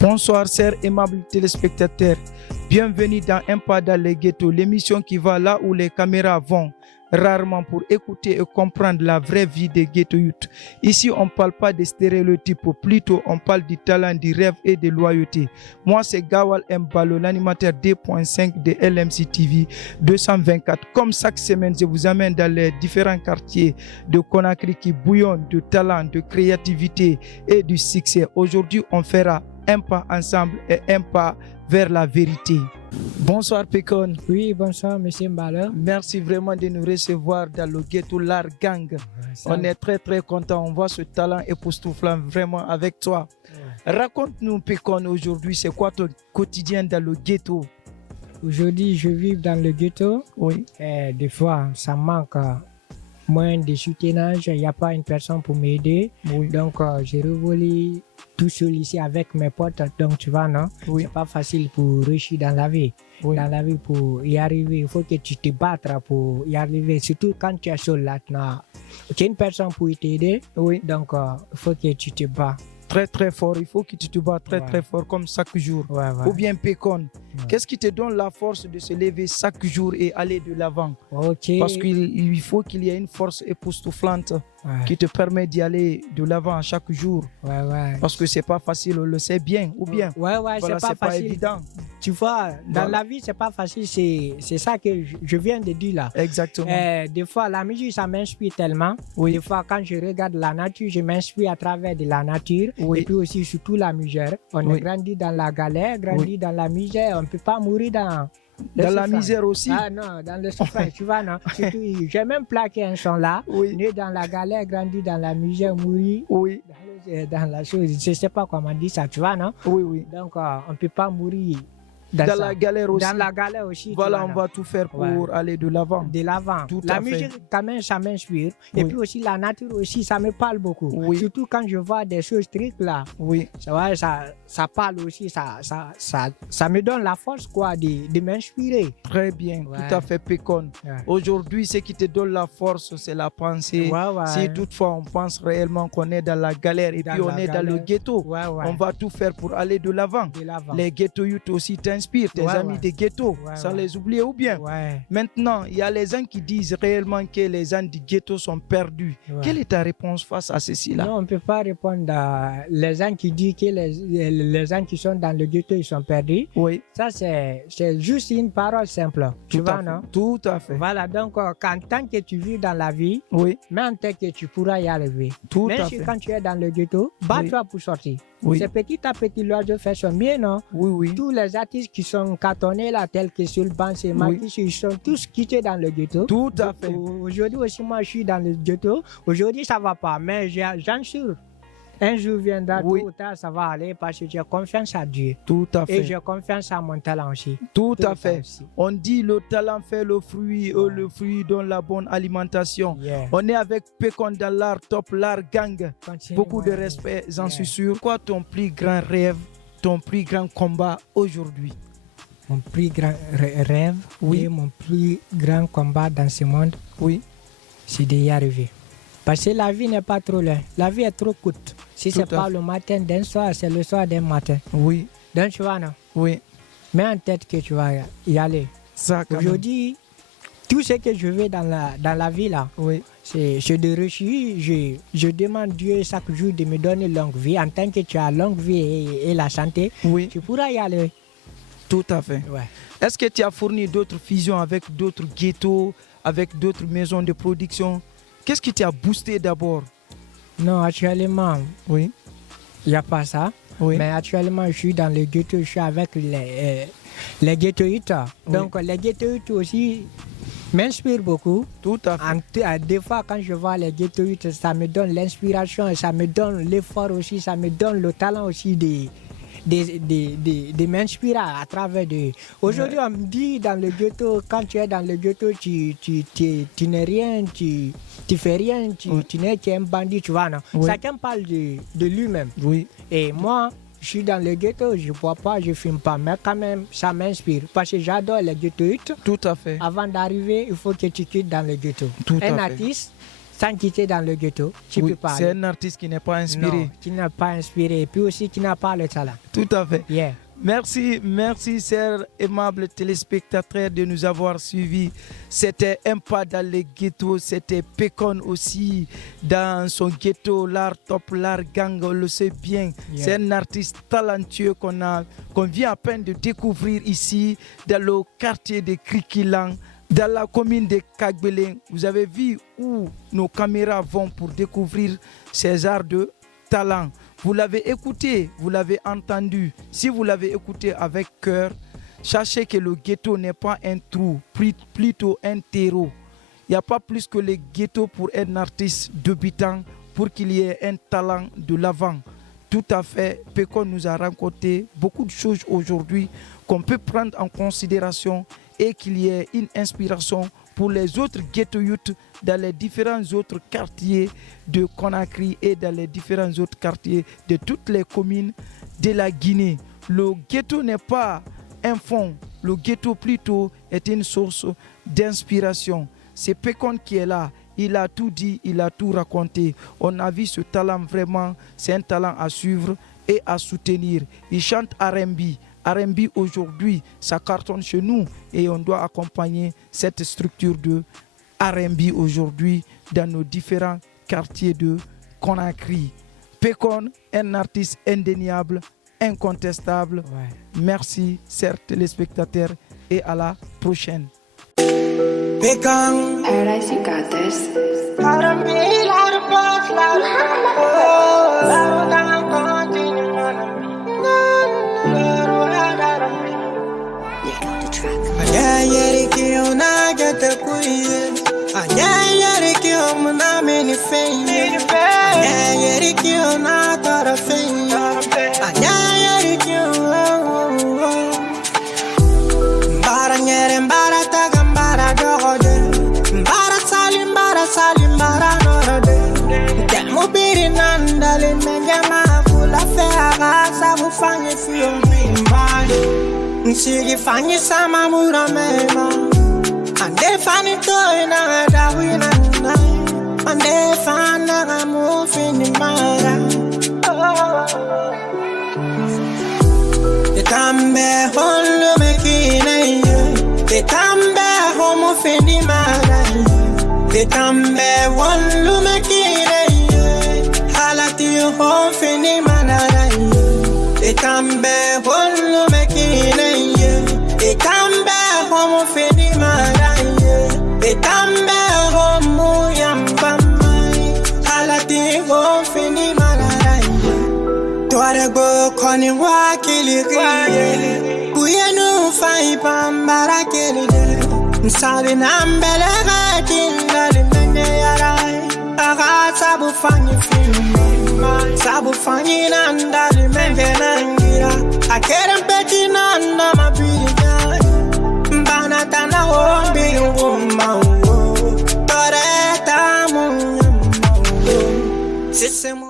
Bonsoir, chers aimables téléspectateurs. Bienvenue dans Un pas dans les ghettos, l'émission qui va là où les caméras vont, rarement pour écouter et comprendre la vraie vie des ghetto youth. Ici, on ne parle pas des stéréotypes, plutôt on parle du talent, du rêve et de loyauté. Moi, c'est Gawal Mbalo, l'animateur 2.5 de LMC TV 224. Comme chaque semaine, je vous amène dans les différents quartiers de Conakry qui bouillonnent de talent, de créativité et du succès. Aujourd'hui, on fera un pas ensemble et un pas vers la vérité. Bonsoir Pekon. Oui, bonsoir Monsieur Mbalo. Merci vraiment de nous recevoir dans le ghetto L'Art Gang. On est très très content, on voit ce talent époustouflant vraiment avec toi. Raconte-nous Pekon aujourd'hui, c'est quoi ton quotidien dans le ghetto? Aujourd'hui, je vis dans le ghetto. Oui. Et des fois, ça manque moins de soutenance, il n'y a pas une personne pour m'aider. Oui. Donc, j'ai révolu tout seul ici avec mes potes. Donc, tu vois, non? Oui. C'est pas facile pour réussir dans la vie. Oui. Dans la vie, pour y arriver, il faut que tu te battes pour y arriver. Surtout quand tu es seul là. Tu as une personne pour t'aider. Oui. Donc, il faut que tu te bats. Très très fort, il faut que tu te bats très très fort comme chaque jour. Ou bien Pekon, qu'est-ce qui te donne la force de se lever chaque jour et aller de l'avant? Parce qu'il faut qu'il y ait une force époustouflante qui te permet d'y aller de l'avant chaque jour. Parce que c'est pas facile, on le sait bien. Ou bien voilà, c'est pas évident. Tu vois, dans la vie, c'est pas facile. C'est ça que je viens de dire là. Exactement. Des fois, la musique, ça m'inspire tellement. Oui. Des fois, quand je regarde la nature, je m'inspire à travers de la nature. Oui. Et puis aussi, surtout la misère. On est grandi dans la galère, grandi dans la misère. On ne peut pas mourir dans la misère aussi. Ah non, dans le souffrance, tu vois, non. Surtout, j'ai même plaqué un son là. Oui. Né dans la galère, grandi dans la misère, mourir. Oui. Dans la chose, je ne sais pas comment dire ça, tu vois, non? Oui, oui. Donc, on ne peut pas mourir. Dans la galère aussi. Dans la galère aussi. Voilà, on va tout faire pour aller de l'avant. De l'avant. La musique, quand même, ça m'inspire. Et puis aussi, la nature aussi, ça me parle beaucoup. Oui. Surtout quand je vois des choses strictes là. Oui. Ça parle aussi, ça me donne la force quoi, de m'inspirer. Très bien, tout à fait Pekon. Aujourd'hui, ce qui te donne la force, c'est la pensée. Si toutefois on pense réellement qu'on est dans la galère et puis on est dans le ghetto, on va tout faire pour aller de l'avant. Les ghetto youth aussi t'inspirent, tes amis des ghettos, sans les oublier ou bien. Maintenant, il y a les gens qui disent réellement que les gens du ghetto sont perdus. Quelle est ta réponse face à ceci-là? Non, on ne peut pas répondre à les gens qui disent que les gens qui sont dans le ghetto, ils sont perdus. Oui. Ça, c'est juste une parole simple. Tu vois, non? Tout à fait. Voilà, donc tant que tu vis dans la vie, même tant que tu pourras y arriver. Même si quand tu es dans le ghetto, bats-toi pour sortir. C'est petit à petit, l'oiseau fait son bien, non? Oui. Tous les artistes qui sont cartonnés là, tels que Sulban, c'est Marquis, ils sont tous quittés dans le ghetto. Tout à fait. Aujourd'hui aussi, moi, je suis dans le ghetto. Aujourd'hui, ça ne va pas, mais j'en suis sûr. Un jour viendra, tôt ou tard, ça va aller parce que j'ai confiance à Dieu. Tout à fait. Et j'ai confiance à mon talent aussi. Tout à fait. On dit le talent fait le fruit, le fruit donne la bonne alimentation. On est avec Pekon dans l'art, top l'art gang. Beaucoup de respect, j'en suis sûr. Quoi ton plus grand rêve, ton plus grand combat aujourd'hui? Mon plus grand rêve, et mon plus grand combat dans ce monde, c'est d'y arriver. Parce que la vie n'est pas trop loin. La vie est trop courte. Si ce n'est pas le matin d'un soir, c'est le soir d'un matin. Oui. Donc tu vois, non? Oui. Mets en tête que tu vas y aller. Aujourd'hui, tout ce que je veux dans la vie là, c'est de réussir. Je demande Dieu chaque jour de me donner longue vie. En tant que tu as longue vie et la santé, tu pourras y aller. Tout à fait. Est-ce que tu as fourni d'autres fusions avec d'autres ghettos, avec d'autres maisons de production? Qu'est-ce qui t'a boosté d'abord? Non, actuellement, il n'y a pas ça. Mais actuellement, je suis dans le ghetto, je suis avec les ghettoïtes. Donc, les ghettoïtes aussi m'inspirent beaucoup. Tout à fait. Des fois, quand je vois les ghettoïtes, ça me donne l'inspiration, ça me donne l'effort aussi, ça me donne le talent aussi de m'inspirer à travers de... Aujourd'hui, on me dit dans le ghetto, quand tu es dans le ghetto, tu n'es rien, tu fais rien, tu n'es qu'un bandit, tu vois, non? Chacun parle de lui-même. Et moi, je suis dans le ghetto, je ne bois pas, je ne fume pas, mais quand même, ça m'inspire. Parce que j'adore les ghettoïtes. Tout à fait. Avant d'arriver, il faut que tu quittes dans le ghetto. Un artiste, sans quitter dans le ghetto, tu peux pas. C'est un artiste qui n'est pas inspiré. Non, qui n'est pas inspiré. Et puis aussi qui n'a pas le talent. Tout à fait. Yeah. Merci, chers aimables téléspectateurs de nous avoir suivis. C'était un pas dans les ghettos, c'était Pekon aussi dans son ghetto, l'art top, l'art gang, on le sait bien. Yeah. C'est un artiste talentueux qu'on vient à peine de découvrir ici dans le quartier de Krikilang, dans la commune de Kagbele. Vous avez vu où nos caméras vont pour découvrir ces arts de talent. Vous l'avez écouté, vous l'avez entendu. Si vous l'avez écouté avec cœur, sachez que le ghetto n'est pas un trou, plutôt un terreau. Il n'y a pas plus que le ghetto pour un artiste débutant, pour qu'il y ait un talent de l'avant. Tout à fait, Pekon nous a raconté beaucoup de choses aujourd'hui qu'on peut prendre en considération et qu'il y ait une inspiration pour les autres ghetto youth dans les différents autres quartiers de Conakry et dans les différents autres quartiers de toutes les communes de la Guinée. Le ghetto n'est pas un fond, le ghetto plutôt est une source d'inspiration. C'est Pekon qui est là, il a tout dit, il a tout raconté. On a vu ce talent vraiment, c'est un talent à suivre et à soutenir. Il chante R&B. R&B aujourd'hui, ça cartonne chez nous et on doit accompagner cette structure de R&B aujourd'hui dans nos différents quartiers de Conakry. Pekon, un artiste indéniable, incontestable. Ouais. Merci, chers téléspectateurs, et à la prochaine. Pekon. Paradise, you got this. Sigi fanyi sama mura mema ande fani to ina da wina na ande fana ga mu fini mara de tambe holo mekine de tambe homo fini mara de tambe holo mekine halati ho fini mara de tambe holo mekine Etambe homo feni maraye, etambe homo yambamai, halati ho feni maraye. Tuare go koni wa kiliriye, kuyenu fai pambara kilide. Msabi nambele gatinda limene yarai, aga sabu fanyi filme, sabu fanyi nanda limene nangira, akeren peti nanda mabili. Tana wombi wumma wo toreta mu sisse mu